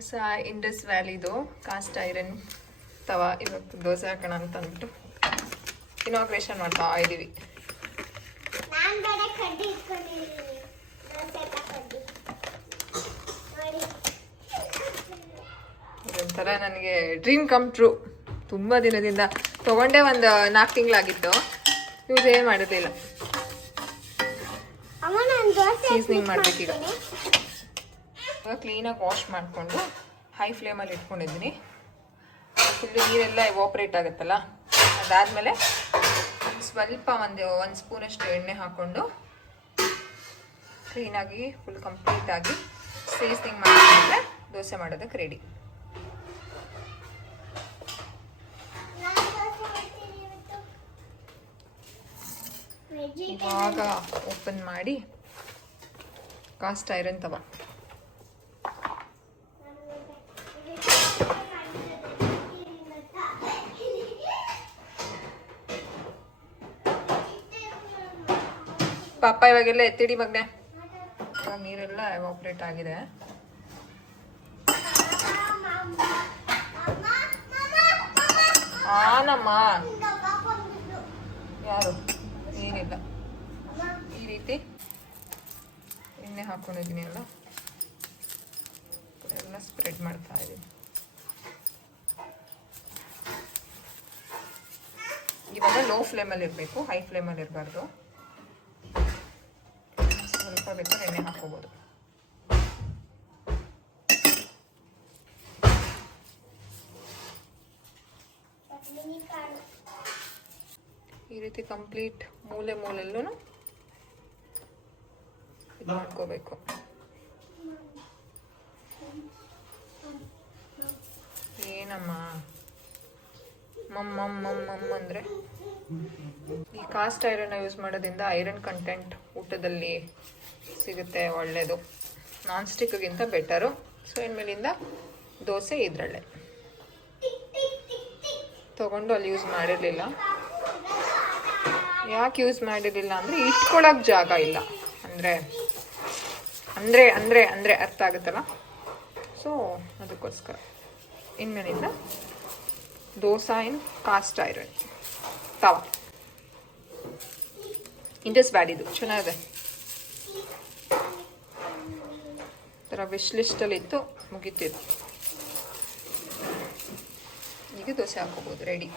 ಹೊಸ Indus ವ್ಯಾಲಿದು cost iron ತವ ಇವತ್ತು ದೋಸೆ ಹಾಕೋಣ ಅಂತ ಅಂದ್ಬಿಟ್ಟು ಇನಾಗ್ರೇಷನ್ ಮಾಡ್ತಾ ಇದ್ದೀವಿ. ಇದೊಂಥರ ನನಗೆ ಡ್ರೀಮ್ ಕಮ್ ಟ್ರೂ. ತುಂಬ ದಿನದಿಂದ ತೊಗೊಂಡೇ ಒಂದು 4 ತಿಂಗಳಾಗಿತ್ತು, ಯೂಸ್ ಏನು ಮಾಡಿರಲಿಲ್ಲ. ಸೀಸನಿಂಗ್ ಮಾಡ್ಬೇಕೀಗ. ಕ್ಲೀನಾಗಿ ವಾಶ್ ಮಾಡಿಕೊಂಡು ಹೈ ಫ್ಲೇಮಲ್ಲಿ ಇಟ್ಕೊಂಡಿದ್ದೀನಿ. ಫುಲ್ಲು ನೀರೆಲ್ಲ ಎವಾಪ್ರೇಟ್ ಆಗುತ್ತಲ್ಲ, ಅದಾದಮೇಲೆ ಸ್ವಲ್ಪ ಒಂದು ಸ್ಪೂನಷ್ಟು ಎಣ್ಣೆ ಹಾಕ್ಕೊಂಡು ಕ್ಲೀನಾಗಿ ಫುಲ್ ಕಂಪ್ಲೀಟಾಗಿ ಸೀಸನಿಂಗ್ ಮಾಡಿಕೊಂಡ್ರೆ ದೋಸೆ ಮಾಡೋದಕ್ಕೆ ರೆಡಿ. ಇವಾಗ ಓಪನ್ ಮಾಡಿ ಕಾಸ್ಟ್ ಐರನ್ ತವ. ಪಾಪ ಇವಾಗೆಲ್ಲ ಎತ್ತಿಡಿ ಮಗ್ನೆ. ನೀರೆಲ್ಲ ಎವಾಪ್ರೇಟ್ ಆಗಿದೆ. ಆನಮ್ಮ ಯಾರು ಏನಿಲ್ಲ. ಈ ರೀತಿ ಎಣ್ಣೆ ಹಾಕೊಂಡಿದ್ದೀನಿ, ಎಲ್ಲ ಸ್ಪ್ರೆಡ್ ಮಾಡ್ತಾ ಇದ್ದೀನಿ. ಇವಾಗ ಲೋ ಫ್ಲೇಮಲ್ಲಿ ಇರಬೇಕು, ಹೈ ಫ್ಲೇಮಲ್ಲಿ ಇರಬಾರ್ದು. ಸ್ವಲ್ಪ ಬೇಕಾದ್ರೆ ಎಣ್ಣೆ ಹಾಕೋಬೋದು. ಈ ರೀತಿ ಕಂಪ್ಲೀಟ್ ಮೂಲೆಲ್ಲೂ ಇದು ಮಾಡ್ಕೋಬೇಕು. ಏನಮ್ಮ ಮಮ್ಮ ಅಂದರೆ ಈ ಕಾಸ್ಟ್ ಐರನ್ ಯೂಸ್ ಮಾಡೋದ್ರಿಂದ ಐರನ್ ಕಂಟೆಂಟ್ ಊಟದಲ್ಲಿ ಸಿಗುತ್ತೆ, ಒಳ್ಳೆಯದು. ನಾನ್ ಸ್ಟಿಕ್ಗಿಂತ ಬೆಟರು. ಸೊ ಇನ್ಮೇಲಿಂದ ದೋಸೆ ಇದರಲ್ಲೇ ತೊಗೊಂಡು ಅಲ್ಲಿ ಯೂಸ್ ಮಾಡಿರಲಿಲ್ಲ. ಯಾಕೆ ಯೂಸ್ ಮಾಡಿರಲಿಲ್ಲ ಅಂದರೆ ಇಟ್ಕೊಳ್ಳೋಕೆ ಜಾಗ ಇಲ್ಲ, ಅಂದರೆ ಅರ್ಥ ಆಗುತ್ತಲ್ಲ. ಸೊ ಅದಕ್ಕೋಸ್ಕರ ಇನ್ಮೇಲಿಂದ ದೋಸೆ ಇನ್ ಕಾಸ್ಟ್ ಐರನ್ ತವ. ಇಂಡಸ್ ವ್ಯಾಲಿದು ಚೆನ್ನಾಗಿದೆ. ಥರ ವಿಶ್ ಲಿಸ್ಟಲ್ಲಿತ್ತು, ಮುಗೀತಿತ್ತು. ಈಗ ದೋಸೆ ಹಾಕೋಬೋದು, ರೆಡಿ.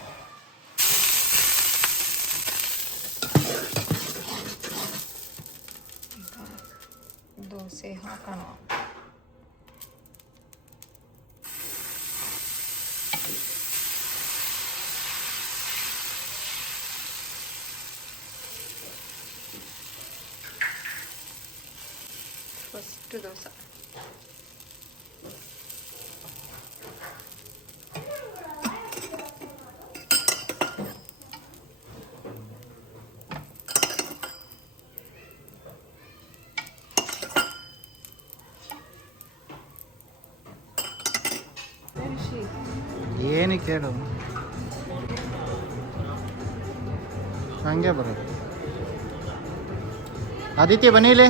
ದೋಸೆ ಹಾಕೋಣ. ಫಸ್ಟ್ ದೋಸೆ ಏನಕ್ಕೆ ಹೇಳು, ಹಂಗೆ ಬರೋದು. ಆದಿತ್ಯ ಬನ್ನಿಲಿ.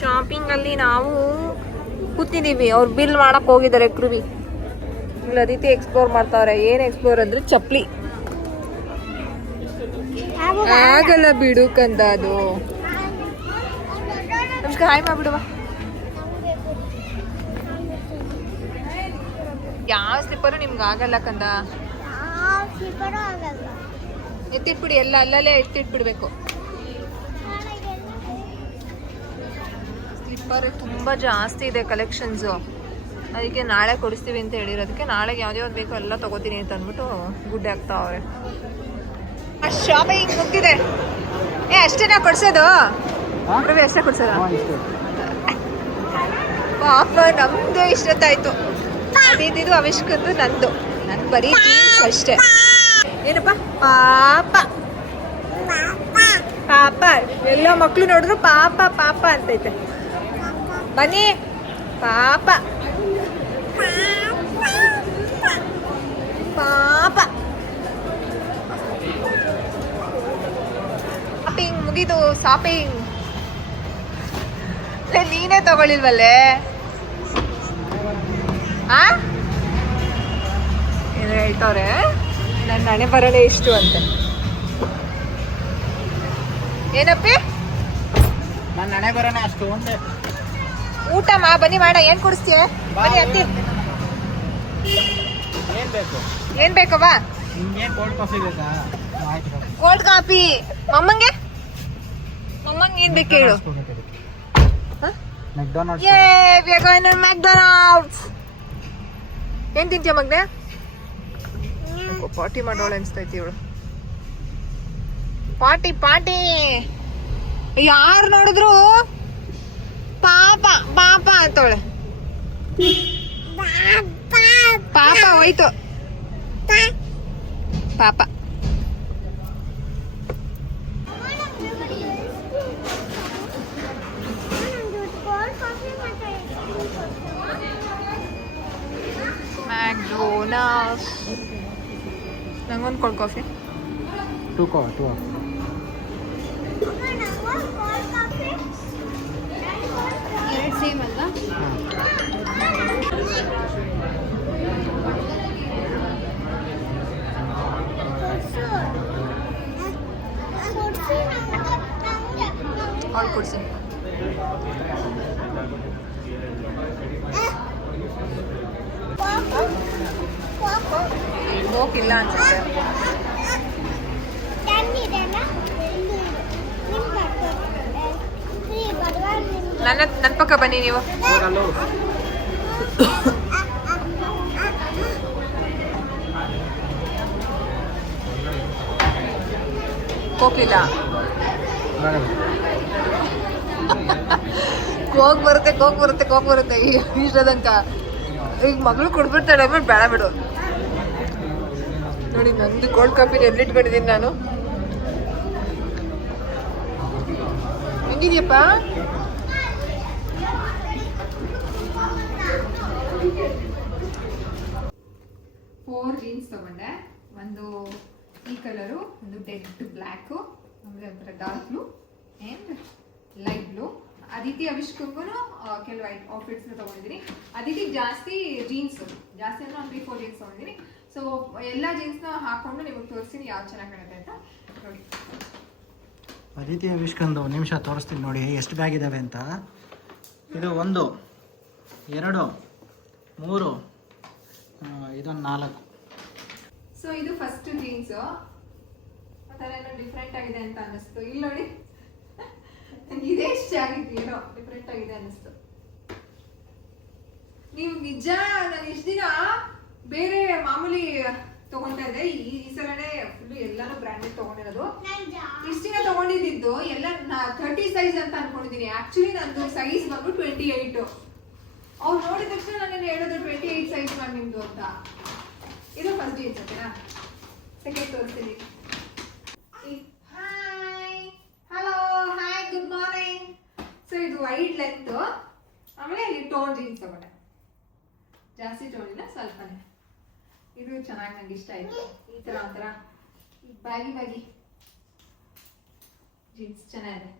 ಶಾಪಿಂಗ್ ಅಲ್ಲಿ ನಾವು ಕೂತಿದ್ದೀವಿ. ಅವ್ರು ಬಿಲ್ ಮಾಡಕ್ ಹೋಗಿದ್ದಾರೆ ಕೃವಿ. ಇಲ್ಲಿ ಅದಿತಿ ಎಕ್ಸ್ಪ್ಲೋರ್ ಮಾಡ್ತಾವ್ರೆ. ಏನ್ ಎಕ್ಸ್ಪ್ಲೋರ್ ಅಂದ್ರೆ ಚಪ್ಲಿ. ಆಗಲ್ಲ ಬಿಡು ಕಂದ, ಅದು ನಮ್ಗೆ ಹಾಯ್ ಮಾಡ್ಬಿಡುವ. ಯಾವ ಸ್ಲಿಪ್ಪರು ನಿಮ್ಗೆ ಆಗಲ್ಲ ಕಂದ. ಎತ್ತಿಟ್ಬಿಡಿ, ಎಲ್ಲ ಅಲ್ಲಲ್ಲೇ ಎತ್ತಿಟ್ಬಿಡ್ಬೇಕು. ಸ್ಲಿಪ್ಪರ್ ತುಂಬ ಜಾಸ್ತಿ ಇದೆ ಕಲೆಕ್ಷನ್ಸು. ಅದಕ್ಕೆ ನಾಳೆ ಕೊಡಿಸ್ತೀವಿ ಅಂತ ಹೇಳಿರೋದಕ್ಕೆ ನಾಳೆಗೆ ಯಾವ್ದು ಬೇಕೋ ಎಲ್ಲ ತಗೋತೀನಿ ಅಂತ ಅಂದ್ಬಿಟ್ಟು ಗುಡ್ಡೆ ಹಾಕ್ತಾವ್ರೆ. ಶಾಪಿಂಗ್ ಮುಗ್ದಿದೆ. ಅಷ್ಟೇನಾ ಕೊಡ್ಸೋದು? ಅಷ್ಟೇ ಕೊಡ್ಸೋದ? ಪಾಪ ನಮ್ದು ಇಷ್ಟೊತ್ತಾಯ್ತು. ಅದಿದ್ದು ಅವಿಷ್ಕಂದು ನಂದು ಬರೀ ಜೀನ್ಸ್ ಅಷ್ಟೇ. ಏನಪ್ಪ ಪಾಪ ಪಾಪ ಎಲ್ಲ ಮಕ್ಳು ನೋಡಿದ್ರು ಪಾಪ ಪಾಪ ಅಂತೈತೆ. ಬನ್ನಿ ಪಾಪ ಪಾಪ. ಶಾಪಿಂಗ್ ಮುಗಿದು ಶಾಪಿಂಗ್. ನೀನೇ ತಗೊಳ್ಳಿಲ್ವಲ್ಲೇ? ಏನು ಹೇಳ್ತವ್ರೆ, ನನ್ನ ಹಣೆ ಬರಲೇ ಇಷ್ಟು ಅಂತ. ಏನಪ್ಪಿ ನನ್ನ ಹಣೆ ಬರೋಣ ಅಷ್ಟು ಒಂದೇ. ಊಟ ಬನ್ನಿ ಮಾಡ. ಏನ್ ಕುಡಿಸ್ತೀಯ? ಬನ್ನಿ ಹತ್ತಿ. ಏನ್ ಬೇಕು? ಏನ್ ಬೇಕವ್ವ? ನಿಮ್ಗೇನ್ ಕೋಲ್ಡ್ ಕಾಫಿ ಬೇಕಾ? Cold coffee. ಮಮ್ಮಂಗೆ ಏನ್ ಬೇಕು ಹೇಳು? ಮೆಕ್ಡೊನಾಲ್ಡ್ಸ್. ಮ್ಯಾಕ್ಡೊನಾಲ್ಡ್ಸ್. ಏನ್ ತಿಂತೀಯ ಮಗ್ನೆ? ಪಾರ್ಟಿ ಮಾಡೋಳೆ ಅನ್ಸ್ತೈತಿ ಇವಳು. Party party. ಯಾರು ನೋಡಿದ್ರು ಪಾಪ ಪಾಪ ಅಂತವಳೆ. ಪಾಪ ಹೋಯ್ತು ಪಾಪ. ಮ್ಯಾಕ್ಡೊನಾಲ್ಡ್ಸ್. ನಂಗೊಂದು ಕೋಲ್ಡ್ ಕಾಫಿ. ಟೂ ಎರಡು ಸೇಮ್ ಅಲ್ವಾ? ಹಾಲು ಕುಡಿಸಿ. ಹೋಗಿಲ್ಲ ಅನ್ಸುತ್ತೆ. ನನ್ನ ಪಕ್ಕ ಬನ್ನಿ ನೀವು. ಕೋಕಿಲ್ಲ. ಕೋಕ್ ಬರುತ್ತೆ ಇಷ್ಟದಂಕ. ಈಗ ಮಗಳು ಕೊಡ್ಬಿಡ್ತಾಳೆ ಅಂದ್ಬಿಟ್ಟು ಬೇಡ ಬಿಡು. ನೋಡಿ ನಂದು ಕೋಲ್ಡ್ ಕಾಫಿನ ಎಲ್ಲಿಟ್ಕೊಂಡಿದ್ದೀನಿ ನಾನು. ಹೆಂಗಿದ್ಯಪ್ಪ? ಫೋರ್ ಜೀನ್ಸ್ ತಗೊಂಡೆ. ಒಂದು ಈ ಕಲರು, ಒಂದು ಡೆಡ್ ಬ್ಲ್ಯಾಕು, ಆಮೇಲೆ ಒಂಥರ dark blue and light blue. Aditi ಅವಿಷ್ಕಂಗೂ ಕೆಲವು ಔಟ್ಫಿಟ್ಸ್ನ ತೊಗೊಂಡಿದ್ದೀನಿ. ಅದಿತಿ ಜಾಸ್ತಿ ಜೀನ್ಸ್, ಜಾಸ್ತಿ ಅಂದರೆ ಒಂದು 3-4 ಜೀನ್ಸ್ ತೊಗೊಂಡಿದ್ದೀನಿ. ಸೊ ಎಲ್ಲ ಜೀನ್ಸ್ನ ಹಾಕೊಂಡು ನಿಮಗೆ ತೋರಿಸ್ತೀನಿ ಯಾವ್ದು ಚೆನ್ನಾಗಿ ಕಾಣುತ್ತೆ ಅಂತ ನೋಡಿ. ಅದಿತಿ ಅವಿಷ್ಕಂದು ಒಂದು ನಿಮಿಷ ತೋರಿಸ್ತೀನಿ ನೋಡಿ ಎಷ್ಟು ಬ್ಯಾಗ್ ಇದ್ದಾವೆ ಅಂತ. ಇದು 1, 2, 3, ಇದೊಂದು 4. ಸೊ ಇದು ಫಸ್ಟ್ ಜೀನ್ಸು. ಒಂಥರ ಏನೋ ಡಿಫ್ರೆಂಟ್ ಆಗಿದೆ ಅಂತ ಅನ್ನಿಸ್ತು. ಇಲ್ಲಿ ನೋಡಿ, ಇದೇ ಇಷ್ಟ ಆಗಿತ್ತು, ಏನೋ ಡಿಫ್ರೆಂಟ್ ಆಗಿದೆ ಅನ್ನಿಸ್ತು. ನೀವು ನಿಜ ನಾನು ಇಷ್ಟು ದಿನ ಬೇರೆ ಮಾಮೂಲಿ ತಗೊಂತಾ ಇದ್ದೆ. ಈ ಸಲನೇ ಫುಲ್ ಎಲ್ಲಾನು ಬ್ರ್ಯಾಂಡೆಡ್ ತಗೊಂಡಿರೋದು. ಇಷ್ಟು ದಿನ ತಗೊಂಡಿದ್ದು ಎಲ್ಲ 30 ಸೈಜ್ ಅಂತ ಅನ್ಕೊಂಡಿದ್ದೀನಿ. ಆಕ್ಚುಲಿ ನಂದು ಸೈಜ್ ಬಂದು 28. ಅವ್ರು ನೋಡಿದ ತಕ್ಷಣ ನಾನು ಹೇಳೋದು 28 ಸೈಜ್ ಮಾಡಿ ನಿಮ್ದು ಅಂತ. ಇದು ಫಸ್ಟ್ ಜೀನ್ಸ್ ಓಕೆನಾ? ಸೆಕೆಂಡ್ ತೋರಿಸ್ತೀನಿ. Hi, hello, hi, good morning. So ಇದು ವೈಡ್ ಲೆಂತ್. ಆಮೇಲೆ ಇಲ್ಲಿ ಟೋನ್ ಜೀನ್ಸ್ ತಗೊಂಡೆ. ಜಾಸ್ತಿ ಟೋನ್ ಇಲ್ಲ, ಸ್ವಲ್ಪನೇ. ಇದು ಚೆನ್ನಾಗಿ ನಂಗೆ ಇಷ್ಟ ಆಯ್ತು. ಈ ತರ ಒಂಥರ ಬ್ಯಾಗಿ ಜೀನ್ಸ್ ಚೆನ್ನಾಗಿದೆ.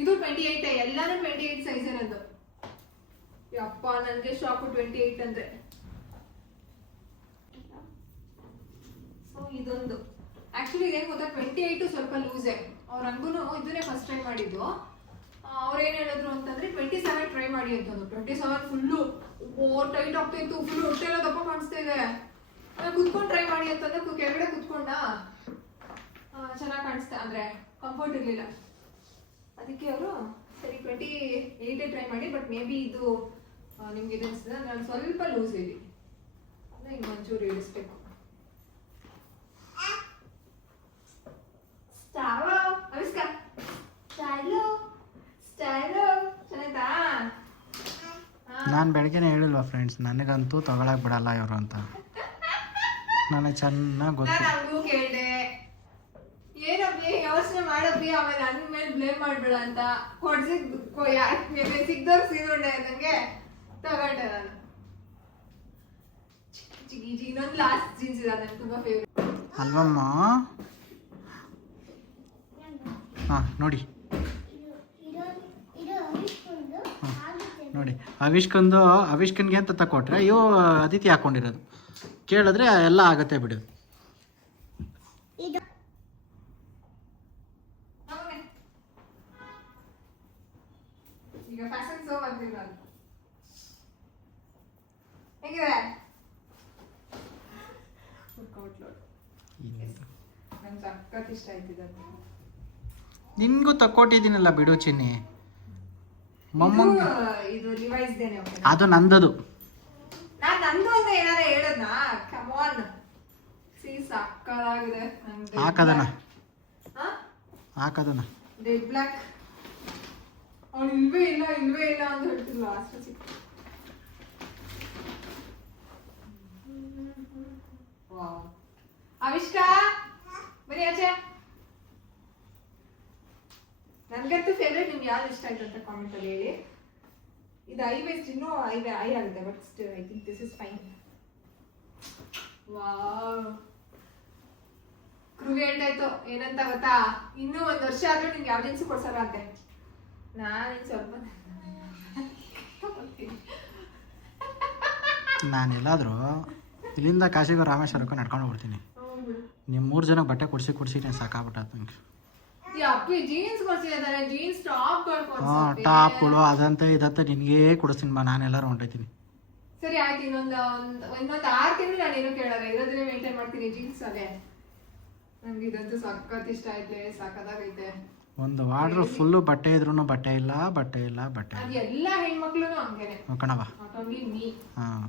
ಇದು 28. ಎಲ್ಲಾನು 28 ಸೈಜ್ ಇರೋದು. ಯಪ್ಪ ನನಗೆ ಶಾಕು 28 ಅಂದ್ರೆ. ಸೊ ಇದೊಂದು ಆಕ್ಚುಲಿ ಏನ್ ಗೊತ್ತಾ, 28 ಸ್ವಲ್ಪ ಲೂಸೇ. ಅವ್ರ ಹಂಗೂನು ಇದನ್ನೇ ಫಸ್ಟ್ ಟೈಮ್ ಮಾಡಿದ್ದು. ಅವ್ರು ಏನ್ ಹೇಳಿದ್ರು ಅಂತಂದ್ರೆ 27 ಟ್ರೈ ಮಾಡಿ ಅಂತಂದ್ರು. 27 ಫುಲ್ಲು ಟೈಟ್ ಆಗ್ತಾ ಇತ್ತು, ಫುಲ್ ಹೊಟ್ಟೆ ಎಲ್ಲ ದಪ್ಪ ಕಾಣಿಸ್ತಾ ಇದೆ. ಕುತ್ಕೊಂಡು ಟ್ರೈ ಮಾಡಿ ಅಂತಂದ್ರೆ ಕೆಳಗಡೆ ಕುತ್ಕೊಂಡ ಚೆನ್ನಾಗಿ ಕಾಣಿಸ್ತಾ, ಅಂದ್ರೆ ಕಂಫರ್ಟ್ ಇರ್ಲಿಲ್ಲ. ಅದಕ್ಕೆ ಅವರು ಸರಿ 28 ಟ್ರೈ ಮಾಡಿ. ಬಟ್ ಮೇ ಬಿ ಇದು ನಿಮ್ಗೆ ಇದು ಅನ್ಸ್ತದೆ, ನಾನು ಸ್ವಲ್ಪ ಲೂಸ್ ಇದೆ, ಅಂದ್ರೆ ಹಿಂಗೆ ಒಂಚೂರು ಇಳಿಸ್ಬೇಕು. ನಾನು ಬೆಳಗ್ಗೆನೇ ಹೇಳಿಲ್ವಾ ಫ್ರೆಂಡ್ಸ್, ನನಗಂತೂ ತಗೊಳಕ್ ಬಿಡಲ್ಲ ಇವರು ಅಂತ. ನನಗೆ ಚೆನ್ನಾಗಿ ಗೊತ್ತು. ನಾನು ಅವ್ರಿಗೂ ಕೇಳಿದೆ ಏನಪ್ಪಿ ಯೋಚನೆ ಮಾಡಪ್ಪಿ ಆಮೇಲೆ ನನ್ನ ಮೇಲೆ ಬ್ಲೇಮ್ ಮಾಡ್ಬೇಡ ಅಂತ ಸಿಗ್ದವ್ರು ಸೀಗೊಂಡೆ ನಂಗೆ ತಗೊಂಡೆ ನಾನು. ಇನ್ನೊಂದು ಲಾಸ್ಟ್ ಜೀನ್ಸ್ ಇದೆ ನನಗೆ ತುಂಬಾ ಫೇವ್ರೆಟ್ ಅಲ್ವಮ್ಮ. ಹಾಂ ನೋಡಿ ನೋಡಿ ಅವಿಷ್ಕನ್ಗೆ ಅಂತ ತಕೊಟ್ರೆ ಅಯ್ಯೋ ಅದಿತಿ ಹಾಕೊಂಡಿರೋದು ಕೇಳಿದ್ರೆ ಎಲ್ಲ ಆಗತ್ತೆ ಬಿಡು. ಈಗ ಫ್ಯಾಷನ್ ಶೋ ಮಾಡ್ತೀನಿ ನಾನು. ಹೇಗಿದೆ ನಂಗೆ ಸಖತ್ ಇಷ್ಟ ಆಯ್ತಿದೆ. ನಿನ್ಗೂ ತಕ್ಕೊಟ್ಟಿದ್ದೀನಲ್ಲ ಬಿಡು ಚಿನ್ನಿ. ಇದು ರಿವೈಸ್ ದೇನೆ ಅದು ನಂದದು. ನಾನು ನಂದು ಅಂತ ಏನಾರ ಹೇಳದ್ನಾ? ಕಮ್ ಆನ್ ಸಿ ಸಕ್ಕತ್ತಾಗಿದೆ. ಹಾಕದನ ಹಾಕದನ ರೆಡ್ ಬ್ಲ್ಯಾಕ್ ಅವ್ನು ಇಲ್ವೇ ಇಲ್ಲ ಅಂತ ಹೇಳ್ತಿಲ್ಲ ಲಾಸ್ಟ್. ವಾವ್ ಅವಿಷ್ಕಾ ಬರೀ ಆಚೆ. ನನ್ಗಂತೂ ಫೇವ್ರೇಟ್. ನಿಮ್ಗೆ ಯಾವ್ದು ಇಷ್ಟ ಆಯ್ತು ಅಂತ ಕಾಮೆಂಟ್ ಅಲ್ಲಿ ಹೇಳಿ. ಇದು ಐ ವೇಸ್ಟ್ ಇನ್ನೂ ಐ ಆಗುತ್ತೆ but still I think this is fine. Wow crew ಹೇಳ್ತಾಯ್ತು ಏನಂತ ಗೊತ್ತಾ, ಇನ್ನೂ 1 ವರ್ಷ ಆದ್ರೂ ನಿಮ್ಗೆ ಯಾವ ಜೀನ್ಸ್ ಕೊಡ್ಸಲ್ಲ ಅಂತೆ. ನಾನು ಸ್ವಲ್ಪ ನಾನೆಲ್ಲಾದರೂ ಇಲ್ಲಿಂದ ಕಾಶಿಗೂ ರಾಮೇಶ್ವರಕ್ಕೂ ನಡ್ಕೊಂಡು ಹೋಗ್ಬಿಡ್ತೀನಿ. ನೀವು 3 ಜನಕ್ಕೆ ಬಟ್ಟೆ ಕೊಡಿಸಿ ಸಾಕಾಗ್ಬಿಟ್ಟಾಯ್ತು ನಂಗೆ. Jeans ಕೊಡ್ಸಿದ್ದಾರೆ, jeans ಟಾಪ್ಗಳು ಕೊಡ್ಸಿದ್ದಾರೆ. ಟಾಪ್ಗಳು ಅದಂತ ಇದಂತ ನಿನಗೇ ಕೊಡಿಸ್ತೀನಿ ಬಾ, ನಾನೆಲ್ಲರೂ ಹೊಂಟೈತೀನಿ. ಸರಿ ಆಯ್ತು. ಇನ್ನೊಂದು 6 ತಿಂಗಳು ನಾನು ಏನು ಕೇಳಲ್ಲ, ಇರೋದ್ರೆ ಮೇಂಟೈನ್ ಮಾಡ್ತೀನಿ ಜೀನ್ಸ್ ಅಲ್ಲೇ. ನಮ್ಗೆ ಇದಂತೂ ಸಖತ್ ಇಷ್ಟ ಐತೆ, ಸಖತ್ತಾಗೈತೆ. ಒಂದು ವಾರ್ಡ್ರು ಫುಲ್ಲು ಬಟ್ಟೆ ಇದ್ರೂ ಬಟ್ಟೆ ಇಲ್ಲ. ಅದು ಎಲ್ಲ ಹೆಣ್ಮಕ್ಳು ಹಂಗೇನೆ ಕಣವ. ಹಾಂ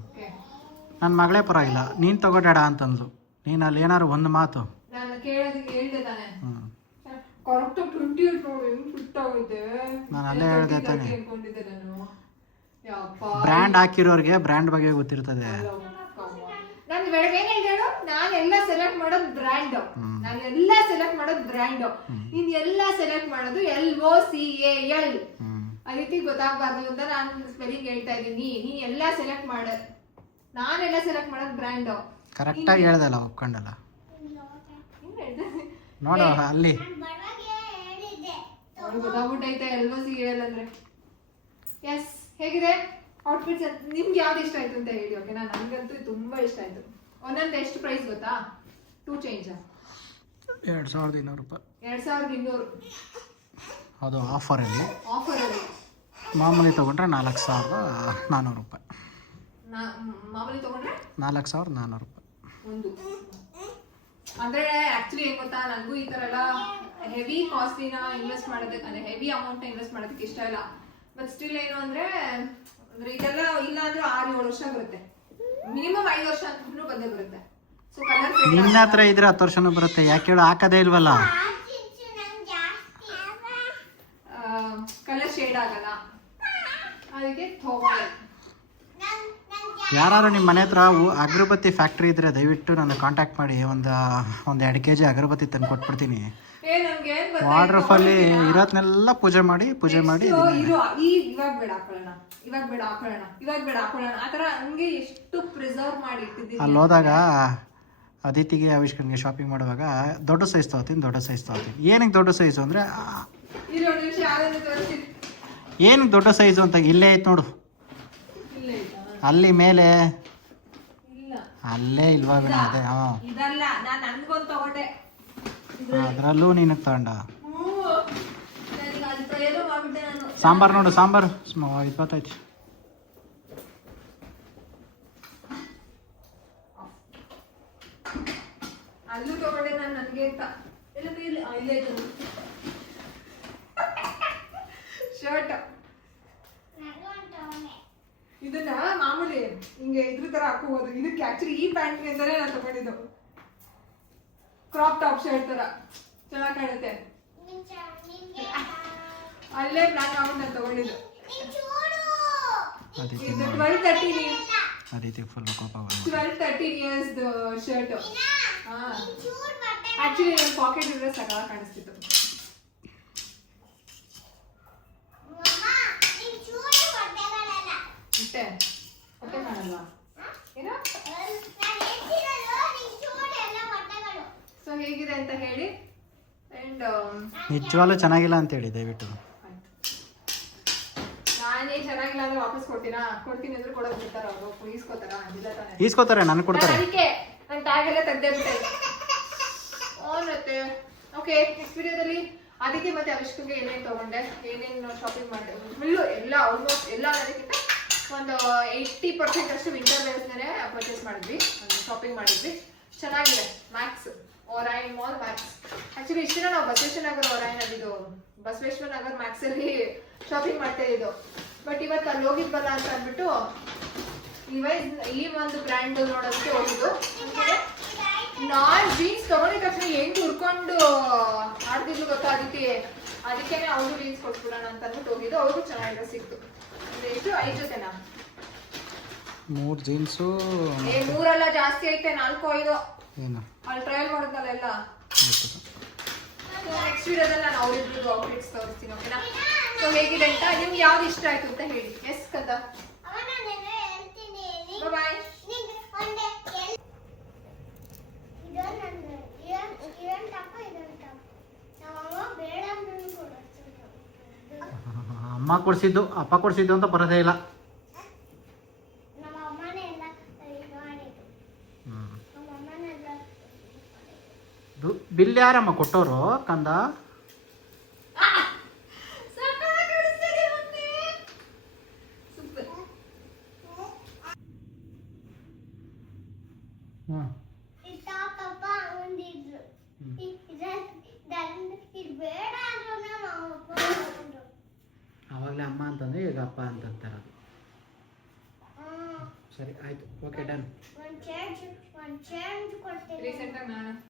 ನನ್ನ ಮಗಳೇ ಪರವಾಗಿಲ್ಲ, ನೀನು ತಗೋಬೇಡ ಅಂತಂದ್ಲು. ನೀನು ಅಲ್ಲಿ ಏನಾರು ಒಂದು ಮಾತು ನಾನು ಕೇಳೋದಕ್ಕೆ ಹೇಳ್ದೆ ತಾನೆ. ಕರೆಕ್ಟಾಗಿ 28 ನೋಡಿ ಹೆಂಗ್ ಫಿಟ್ ಆಗುತ್ತೆ. ನಾನು ಅಲ್ಲೇ ಹೇಳ್ದೆ ತಾನೆ, ಅನ್ಕೊಂಡಿದ್ದೆ ನಾನು. ಬ್ರ್ಯಾಂಡ್ ಹಾಕಿರೋರಿಗೆ ಬ್ರ್ಯಾಂಡ್ ಬಗ್ಗೆ ಗೊತ್ತಿರ್ತದೆ. ನಾನು ಬೆಳಗ್ಗೆ ಹೇಳು, ನಾನೆಲ್ಲ ಸೆಲೆಕ್ಟ್ ಮಾಡೋದು ಬ್ರ್ಯಾಂಡ್. ನೀನ್ ಎಲ್ಲ ಸೆಲೆಕ್ಟ್ ಮಾಡೋದು LOCAL. ಆ ರೀತಿ ಗೊತ್ತಾಗಬಾರ್ದು ಅಂತ ನಾನು ಸ್ಪೆಲ್ಲಿಂಗ್ ಹೇಳ್ತಾ ಇದ್ದೀನಿ. ನೀ ಎಲ್ಲ ಸೆಲೆಕ್ಟ್ ಮಾಡ, ನಾನೆಲ್ಲ ಸೆಲೆಕ್ಟ್ ಮಾಡೋದು ಬ್ರ್ಯಾಂಡ್. ಕರೆಕ್ಟಾಗಿ ಹೇಳ್ದಲ್ಲ, ಒಪ್ಕೊಂಡಲ್ಲ. ನೋಡು ಅಲ್ಲಿ ಗೊತ್ತಾಗ್ಬಿಟ್ಟೈತೆ LOCAL ಅಂದ್ರೆ. ಎಸ್ ಹೇಗಿದೆ ಔಟ್ಫಿಟ್ಸ್? ನಿಮ್ಗೆ ಯಾವ್ದು ಇಷ್ಟ ಆಯ್ತು ಅಂತ ಹೇಳಿ. ಓಕೆನಾ? ನನ್ಗಂತೂ ತುಂಬಾ ಇಷ್ಟ ಆಯ್ತು. ಒಂದೊಂದು ಎಷ್ಟು ಪ್ರೈಸ್ ಗೊತ್ತಾ? 2 ಚೇಂಜ್ 2200 ರೂಪಾಯಿ. 2200 ಅದು ಆಫರಲ್ಲಿ. ಆಫರಲ್ಲಿ ಮಾಮೂಲಿ ತಗೊಂಡ್ರೆ 4400 ರೂಪಾಯಿ. ಮಾಮೂಲಿ ತಗೊಂಡ್ರೆ 4400 ರೂಪಾಯಿ ಒಂದು. ಅಂದ್ರೆ ಆಕ್ಚುಲಿ ಏನ್ ಗೊತ್ತಾ, ನನಗೂ ಈ ತರ ಎಲ್ಲ ಹೆವಿ ಕಾಸ್ಟ್ಲಿನ ಇನ್ವೆಸ್ಟ್ ಮಾಡೋದಕ್ಕೆ, ಅಂದ್ರೆ ಹೆವಿ ಅಮೌಂಟ್ ಇನ್ವೆಸ್ಟ್ ಮಾಡೋದಕ್ಕೆ ಇಷ್ಟ ಇಲ್ಲ. ಬಟ್ ಸ್ಟಿಲ್ ಏನು ಅಂದ್ರೆ ಇದೆಲ್ಲ ಇಲ್ಲ ಅಂದ್ರೆ 6-7 ವರ್ಷ ಬರುತ್ತೆ. ಮಿನಿಮಮ್ 5 ವರ್ಷ ಅಂತೂ ಬಂದೇ ಬರುತ್ತೆ. ಸೊ ಕಲರ್ ನಿನ್ನ ಹತ್ರ ಇದ್ರೆ 10 ವರ್ಷನೂ ಬರುತ್ತೆ. ಯಾಕೆ ಹೇಳು, ಹಾಕದೇ ಇಲ್ವಲ್ಲ. ಕಲರ್ ಶೇಡ್ ಆಗಲ್ಲ, ಅದಕ್ಕೆ ತಗೊಳ್ಳಿ. ಯಾರು ನಿಮ್ಮ ಮನೆ ಹತ್ರ ಅಗರಬತ್ತಿ ಫ್ಯಾಕ್ಟ್ರಿ ಇದ್ರೆ ದಯವಿಟ್ಟು ನನ್ನ ಕಾಂಟ್ಯಾಕ್ಟ್ ಮಾಡಿ. ಒಂದು 2 kg ಅಗರಬತ್ತಿ ತಂದು ಕೊಟ್ಬಿಡ್ತೀನಿ. ವಾರ್ಡ್ರೋಬಲ್ಲಿ ಇರೋದ್ನೆಲ್ಲ ಪೂಜೆ ಮಾಡಿ ಇವಾಗ ಬೇಡ ಹಾಕೊಳ್ಳೋಣ ಆತರ ಹಂಗೆ ಎಷ್ಟು ಪ್ರಿಸರ್ವ್ ಮಾಡಿ ಇಟ್ಟಿದ್ದೀನಿ. ಅಲ್ಲಿ ಹೋದಾಗ ಅದಿತಿಗೆ ಆವಿಷ್ಕನ್ಗೆ ಶಾಪಿಂಗ್ ಮಾಡುವಾಗ ದೊಡ್ಡ ಸೈಜ್ ತಗೋತೀನಿ. ಏನಕ್ಕೆ ದೊಡ್ಡ ಸೈಜು ಅಂದರೆ, ಏನಕ್ಕೆ ದೊಡ್ಡ ಸೈಜು ಅಂತ ಇಲ್ಲೇ ಐತೆ ನೋಡು, ಅಲ್ಲಿ ಮೇಲೆ ಅಲ್ಲೇ ಇಲ್ವಾ ಬೇಡ? ಅದೇ ಅದರಲ್ಲೂ ನೀನಕ್ಕೆ ತಗೊಂಡ. ಸಾಂಬಾರು ನೋಡು, ಸಾಂಬಾರು 25. ಅಲ್ಲೂ ತಗೊಂಡೆ ನಾನು, ನನಗೆ ಶರ್ಟ್. ಇದನ್ನ ಮಾಮೂಲಿ ಹಿಂಗೆ ಇದ್ರ ತರ ಹಾಕೋಬಹುದು. ಇದಕ್ಕೆ ಆಕ್ಚುಲಿ ಈ ಪ್ಯಾಂಟ್ ಅಂತಾನೆ ನಾನು ತಗೊಂಡಿದ್ದು. ಕ್ರಾಪ್ ಟಾಪ್ ಶರ್ಟ್ ತರ ಚೆನ್ನಾಗಿ ಕಾಣುತ್ತೆ. ಅಲ್ಲೇ ಪ್ಲಾನ್ ಮಾಡ್ಕೊಂಡು ನಾನು ತಗೊಂಡಿದ್ದು. 12:30 ಆ ರೀತಿ ಫುಲ್ ಕೋಪ ಬರೋದು. 12-13 ಇಯರ್ಸ್ ಶರ್ಟ್. ಆಕ್ಚುಲಿ ನನ್ನ ಪಾಕೆಟ್ ಇದ್ರೆ ಸಕಲ ಕಾಣಿಸ್ತಿತ್ತು. ಹೊಟ್ಟೆ ಕಾಣಲ್ವಾ ಏನೋ? ಸೊ ಹೇಗಿದೆ ಅಂತ ಹೇಳಿ. ಅಂಡ್ ನಿಜವಾಗ್ಲೂ ಚೆನ್ನಾಗಿಲ್ಲ ಅಂತ ಹೇಳಿ ದಯವಿಟ್ಟು. ನಾನೇ ಚೆನ್ನಾಗಿಲ್ಲ ಅಂದ್ರೆ ವಾಪಸ್ ಕೊಡ್ತೀನಿ ಅಂದ್ರೆ ಕೊಡೋದು ಬಿಡ್ತಾರ ಅವರು, ಈಸ್ಕೋತಾರ? ಇಲ್ಲ ತಾನೆ, ಈಸ್ಕೋತಾರೆ, ನನಗೆ ಕೊಡ್ತಾರೆ. ಅದಕ್ಕೆ ನನ್ನ ಟ್ಯಾಗ್ ಎಲ್ಲ ತೆಗ್ದೇ ಬಿಟ್ಟೆ. ಓಕೆ, ನೆಕ್ಸ್ಟ್ ವಿಡಿಯೋದಲ್ಲಿ ಅದಕ್ಕೆ ಮತ್ತೆ ಅವಶ್ಯಕತೆ ಏನೇನು ತಗೊಂಡೆ, ಏನೇನು ಶಾಪಿಂಗ್ ಮಾಡಿದೆ, ಫುಲ್ಲು ಎಲ್ಲ ಆಲ್ಮೋಸ್ಟ್ ಎಲ್ಲ ಅದಕ್ಕಿಂತ ಒಂದು 80% ಅಷ್ಟು ವಿಂಟರ್ ವೇರ್ಸ್ನೇ ಪರ್ಚೇಸ್ ಮಾಡಿದ್ವಿ, ಶಾಪಿಂಗ್ ಮಾಡಿದ್ವಿ. ಚೆನ್ನಾಗಿದೆ. Max Orion mall Max. Actually ಇಷ್ಟು ನಾವು ಬಸವೇಶ್ವರ ನಗರ್ ಒರೈನ್ ಇದು ಬಸವೇಶ್ವರ ನಗರ್ ಮ್ಯಾಕ್ಸ್ ಅಲ್ಲಿ ಶಾಪಿಂಗ್ ಮಾಡ್ತಾ ಇದ್ದು. ಬಟ್ ಇವತ್ತು ಅಲ್ಲಿ ಹೋಗಿದ್ವಲ್ಲ ಅಂತ ಅಂದ್ಬಿಟ್ಟು ಈ ಒಂದು ಬ್ರ್ಯಾಂಡ್ ನೋಡೋದಕ್ಕೆ ಹೋಗಿದ್ದು. ನಾನ್ ಜೀನ್ಸ್ ತಗೊಂಡಿದ ತಕ್ಷಣ ಹೆಂಗ್ ಹುರ್ಕೊಂಡು ಆಡ್ತಿದ್ಲು ಗೊತ್ತಾ ಅದಕ್ಕೇನೆ ಅವ್ರು ಜೀನ್ಸ್ ಕೊಟ್ಬಿಡೋಣ ಅಂತ ಅಂದ್ಬಿಟ್ಟು ಹೋಗಿದ್ದು. ಅವ್ರಿಗೂ ಚೆನ್ನಾಗಿದೆ ಸಿಕ್ತು. ಎಷ್ಟು 5 ಜೊತೆನಾ? 3 ಜೀನ್ಸು. 3 ಜಾಸ್ತಿ ಐತೆ, 4-5 ಏನು ಅಲ್ಲಿ ಟ್ರಯಲ್ ಮಾಡಿದ್ನಲ್ಲ ಎಲ್ಲ. ನೆಕ್ಸ್ಟ್ ವಿಡಿಯೋದಲ್ಲಿ ನಾನು ಅವ್ರಿಬ್ರಿಗೂ ಔಟ್ಫಿಟ್ಸ್ ತೋರಿಸ್ತೀನಿ. ಓಕೆನಾ? ಸೊ ಹೇಗಿದೆ ಅಂತ, ನಿಮ್ಗೆ ಯಾವ್ದು ಇಷ್ಟ ಆಯ್ತು ಅಂತ ಹೇಳಿ. ಎಸ್ ಕದ ಬಾಯ್. ಅಮ್ಮ ಕೊಡ್ಸಿದ್ದು ಅಪ್ಪ ಕೊಡ್ಸಿದ್ದು ಅಂತ ಬರೋದೇ ಇಲ್ಲ. ಬಿಲ್ ಯಾರಮ್ಮ ಕೊಟ್ಟವರು ಕಂದ? ಅವಾಗಲೇ ಅಮ್ಮ ಅಂತಂದ್ರೆ ಈಗ ಅಪ್ಪ ಅಂತಂತಾರೆ. ಅದು ಸರಿ ಆಯ್ತು, ಓಕೆ ಡನ್. ರೀಸೆಂಟಾಗಿ ನಾನು